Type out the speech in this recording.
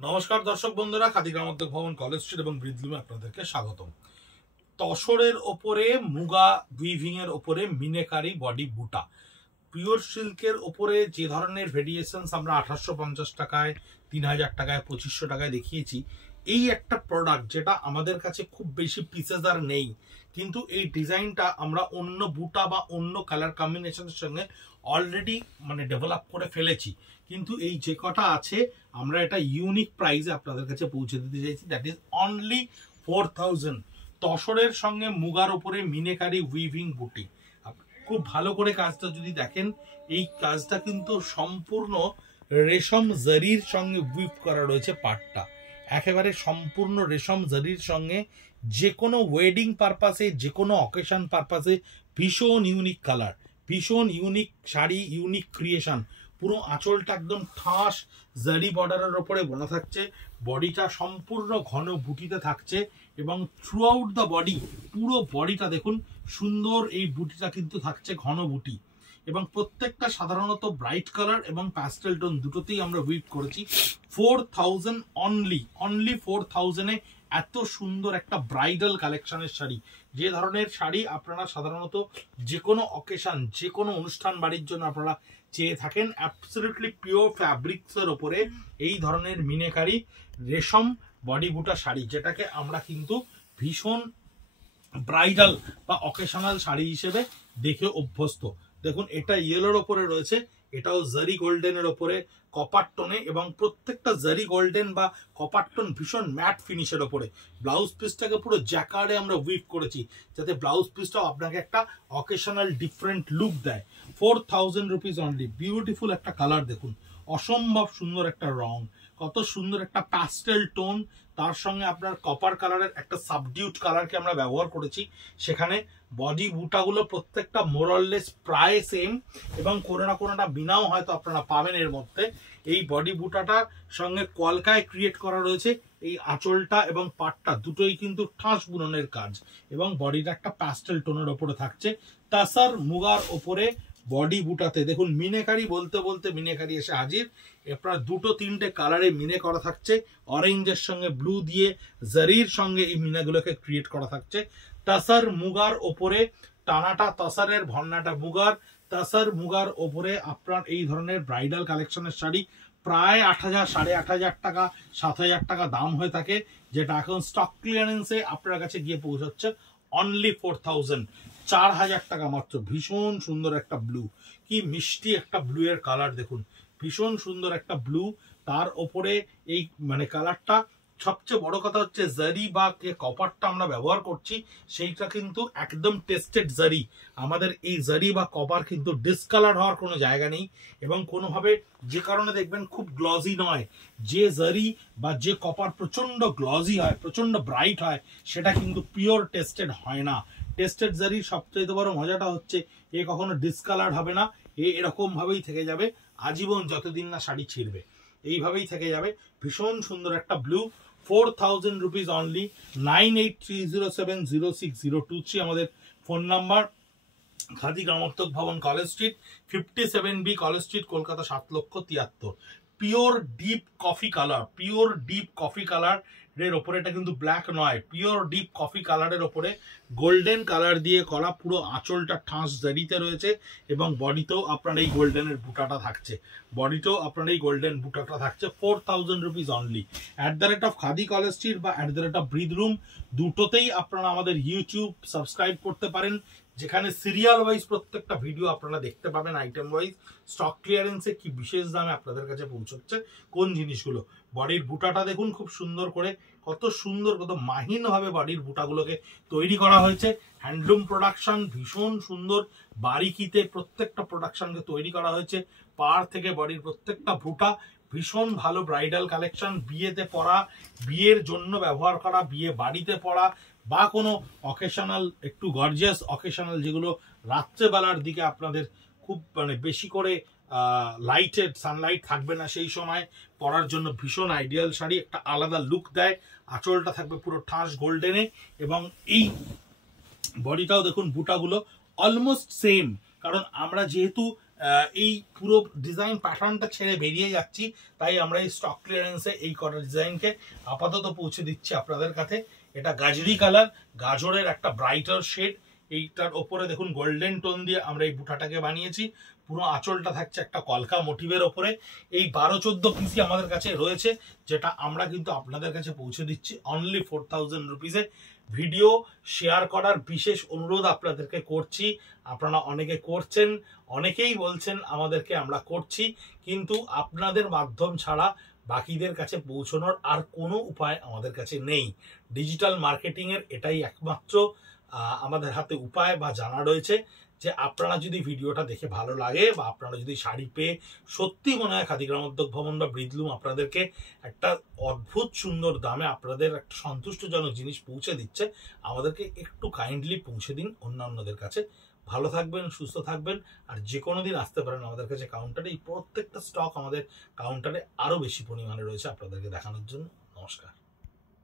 নমস্কার দর্শক বন্ধুরা, খাদি গ্রামোদ্যোগ ভবন, কলেজ স্ট্রিট এবং ব্রিজলুমে আপনাদেরকে স্বাগতম। তসরের ওপরে মুগা উইভিং এর ওপরে মিনেকারি বডি বুটা, পিওর সিল্কের ওপরে যে ধরনের ভেরিয়েশনস আমরা 1850 টাকায়, 3000 টাকায়, 2500 টাকায় দেখিয়েছি, এই একটা প্রোডাক্ট যেটা আমাদের কাছে খুব বেশি পিসেস আর নেই, কিন্তু এই ডিজাইনটা আমরা অন্য বুটা বা অন্য কালার কম্বিনেশনের সঙ্গে অলরেডি ডেভেলপ করে ফেলেছি। কিন্তু এই যে কটা আছে আমরা এটা ইউনিক প্রাইসে আপনাদের কাছে পৌঁছে দিতে চাইছি, দ্যাট ইজ অনলি 4000। তসরের সঙ্গে মুগার উপরে মিনেকারি উইভিং বুটি। খুব ভালো করে কাজটা যদি দেখেন, এই কাজটা কিন্তু সম্পূর্ণ রেশম জারির সঙ্গে উইভ করা রয়েছে। পাটটা একেবারে সম্পূর্ণ রেশম জারির সঙ্গে, যে কোনো ওয়েডিং পারপাসে, যে কোনো অকেশন পারপাসে ভীষণ ইউনিক কালার, ভীষণ ইউনিক শাড়ি, ইউনিক ক্রিয়েশন। পুরো আঁচলটা একদম ঠাস জারি বর্ডারের ওপরে বোনা থাকছে, বডিটা সম্পূর্ণ ঘন বুটিতে থাকছে এবং থ্রু আউট দ্য বডি, পুরো বডিটা দেখুন সুন্দর। এই বুটিটা কিন্তু থাকছে ঘন বুটি এবং প্রত্যেকটা সাধারণত ব্রাইট কালার এবং প্যাস্টেল টোন দুটোতেই আমরা উইভ করেছি। 4000 অনলি 4000-এ এত সুন্দর একটা ব্রাইডাল কালেকশনের শাড়ি। যে ধরনের শাড়ি আপনারা সাধারণত যে কোনো অকেশন, যে কোনো অনুষ্ঠান বাড়ির জন্য আপনারা চেয়ে থাকেন, অ্যাবসলিউটলি পিওর ফ্যাব্রিক্সের ওপরে এই ধরনের মিনেকারি রেশম বডি বুটা শাড়ি, যেটাকে আমরা কিন্তু ভীষণ ব্রাইডাল বা অকেশনাল শাড়ি হিসেবে দেখে অভ্যস্ত। দেখুন, এটা ইয়েলোর ওপরে রয়েছে, এটাও জারি গোল্ডেনের ওপরে কপার টোনে, এবং প্রত্যেকটা জারি গোল্ডেন বা কপার টোন ভীষণ ম্যাট ফিনিশের ওপরে। ব্লাউজ পিসটাকে পুরো জ্যাকার্ডে আমরা উইভ করেছি, যাতে ব্লাউজ পিসটাও আপনাকে একটা অকেশনাল ডিফারেন্ট লুক দেয়। 4000 রুপিস অনলি। বিউটিফুল একটা কালার দেখুন, অসম্ভব সুন্দর একটা রং, কত সুন্দর একটা প্যাস্টেল টোন, তার সঙ্গে আপনার কপার কালারের একটা সাবডিউট কালারকে আমরা ব্যবহার করেছি। সেখানে বডি বুটাগুলো প্রত্যেকটা মোরললেস প্রায় সেম, এবং কোনো না কোনোটা বিনাও হয়তো আপনারা পাবেন এর মধ্যে। এই বডি বুটাটার সঙ্গে কলকায় ক্রিয়েট করা রয়েছে এই আঁচলটা এবং পাটটা, দুটোই কিন্তু ঠাস বুননের কাজ, এবং বডিটা একটা প্যাস্টেল টোনের ওপরে থাকছে। তাসার মুগার ওপরে বডি বুটাতে দেখুন, মিনেকারি বলতে বলতে মিনেকারি এসে হাজির। আপনার দুটো তিনটে কালারে মিনে করা থাকছে, অরেঞ্জের সঙ্গে ব্লু দিয়ে জারির সঙ্গে এই মিনাগুলোকে ক্রিয়েট করা থাকছে। তাসার মুগার ওপরে টানাটা তাসারের, ভন্নাটা মুগার। তাসার মুগার ওপরে আপনার এই ধরনের ব্রাইডাল কালেকশনের শাড়ি প্রায় 8000, 8500 টাকা, 7000 টাকা দাম হয়ে থাকে, যেটা এখন স্টক ক্লিয়ারেন্সে আপনার কাছে গিয়ে পৌঁছাচ্ছে অনলি 4000, 4000 টাকা মাত্র। ভীষণ সুন্দর একটা ব্লু, কি মিষ্টি একটা ব্লু এর কালার দেখুন, ভীষণ সুন্দর একটা ব্লু। তার ওপরে এই কালারটা, সবচেয়ে বড় কথা হচ্ছে জারি বা যে কপারটা আমরা ব্যবহার করছি সেইটা কিন্তু একদম টেস্টেড জারি। আমাদের এই জারি বা কপার কিন্তু ডিসকালার হওয়ার কোনো জায়গা নেই, এবং কোনোভাবে যে কারণে দেখবেন খুব গ্লজি নয়। যে জারি বা যে কপার প্রচন্ড গ্লজি হয়, প্রচন্ড ব্রাইট হয়, সেটা কিন্তু পিওর টেস্টেড হয় না। টেস্টেড জারির সবচেয়ে বড় মজাটা হচ্ছে এ কখনো ডিসকালার হবে না, এরকম ভাবেই থেকে যাবে আজীবন, যতদিন না শাড়ি ছিঁড়বে এইভাবেই থেকে যাবে। ভীষণ সুন্দর একটা ব্লু। 4000 rupees only. 9830706023 আমাদের ফোন নাম্বার। খাদি গ্রামোদ্যোগ ভবন, college street, 57B, college street, Kolkata 7,73,000। Pure deep coffee colour, pure deep coffee colour এর ওপরে, এটা কিন্তু ব্ল্যাক নয়, পিওর ডিপ কফি কালারের ওপরে গোল্ডেন কালার দিয়ে করা, পুরো আঁচলটা ঠাস জারিতে রয়েছে, এবং বডিতেও আপনার এই গোল্ডেনের বুটাটা থাকছে, বডিতেও আপনার এই গোল্ডেন বুটাটা থাকছে। 4000 rupees only. @of khadi college street বা @of ব্রিজলুম, দুটোতেই আপনারা আমাদের ইউটিউব সাবস্ক্রাইব করতে পারেন, যেখানে সিরিয়াল ওয়াইজ প্রত্যেকটা ভিডিও আপনারা দেখতে পাবেন, আইটেম ওয়াইজ, স্টক ক্লিয়ারেন্সে কি বিশেষ দামে আপনাদের কাছে পৌঁছচ্ছে কোন জিনিসগুলো। বডির বুটাটা দেখুন খুব সুন্দর করে, কত সুন্দর, কত মাহিন ভাবে বডির বুটাগুলোকে তৈরি করা হয়েছে। হ্যান্ডলুম প্রোডাকশন, ভীষণ সুন্দর বারিকিতে প্রত্যেকটা প্রোডাকশনকে তৈরি করা হয়েছে। পার থেকে বডির প্রত্যেকটা বুটা ভীষণ ভালো ব্রাইডাল কালেকশন, বিয়েতে পরা, বিয়ের জন্য ব্যবহার করা, বিয়ে বাড়িতে পরা, বা কোনো অকেশনাল, একটু গর্জিয়াস অকেশনাল, যেগুলো রাত্রেবেলার দিকে আপনাদের খুব বেশি করে লাইটেড সানলাইট থাকবে না, সেই সময় পরার জন্য ভীষণ আইডিয়াল শাড়ি, একটা আলাদা লুক দেয়। আঁচলটা থাকবে পুরো ঠাস গোল্ডেনে, এবং এই বডিটাও দেখুন, বুটাগুলো অলমোস্ট সেম, কারণ আমরা যেহেতু এই পুরো ডিজাইন প্যাটার্নটা ছেড়ে বেরিয়ে যাচ্ছি, তাই আমরা এই স্টক ক্লিয়ারেন্সে এই কটা ডিজাইনকে আপাতত পৌঁছে দিচ্ছি আপনাদের কাছে। এটা গাজরি কালার, গাজরের একটা ব্রাইটার শেড, এইটার ওপরে দেখুন গোল্ডেন টোন দিয়ে আমরা এই বুটাটাকে বানিয়েছি। পুরো আঁচলটা থাকছে একটা কলকা মোটিভের ওপরে। এই 12-14 পিসই আমাদের কাছে রয়েছে, যেটা আমরা কিন্তু আপনাদের কাছে পৌঁছে দিচ্ছি অনলি 4000 রুপিসে। ভিডিও শেয়ার করার বিশেষ অনুরোধ আপনাদেরকে করছি। আপনারা অনেকে করছেন, অনেকেই বলছেন আমাদেরকে আমরা করছি, কিন্তু আপনাদের মাধ্যম ছাড়া বাকিদের কাছে পৌঁছানোর আর কোনো উপায় আমাদের কাছে নেই। ডিজিটাল মার্কেটিংয়ের এটাই একমাত্র আমাদের হাতে উপায় বা জানা রয়েছে, যে আপনারা যদি ভিডিওটা দেখে ভালো লাগে বা আপনারা যদি শাড়ি পেয়ে সত্যি মনে হয় খাদি গ্রামোদ্যোগ ভবন বা ব্রিদলুম আপনাদেরকে একটা অদ্ভুত সুন্দর দামে আপনাদের একটা সন্তুষ্টজনক জিনিস পৌঁছে দিচ্ছে, আমাদেরকে একটু কাইন্ডলি পৌঁছে দিন অন্যান্যদের কাছে। ভালো থাকবেন, সুস্থ থাকবেন, আর যে কোনো দিন আসতে পারেন আমাদের কাছে কাউন্টারে। এই প্রত্যেকটা স্টক আমাদের কাউন্টারে আরো বেশি পরিমাণে রয়েছে আপনাদেরকে দেখানোর জন্য। নমস্কার।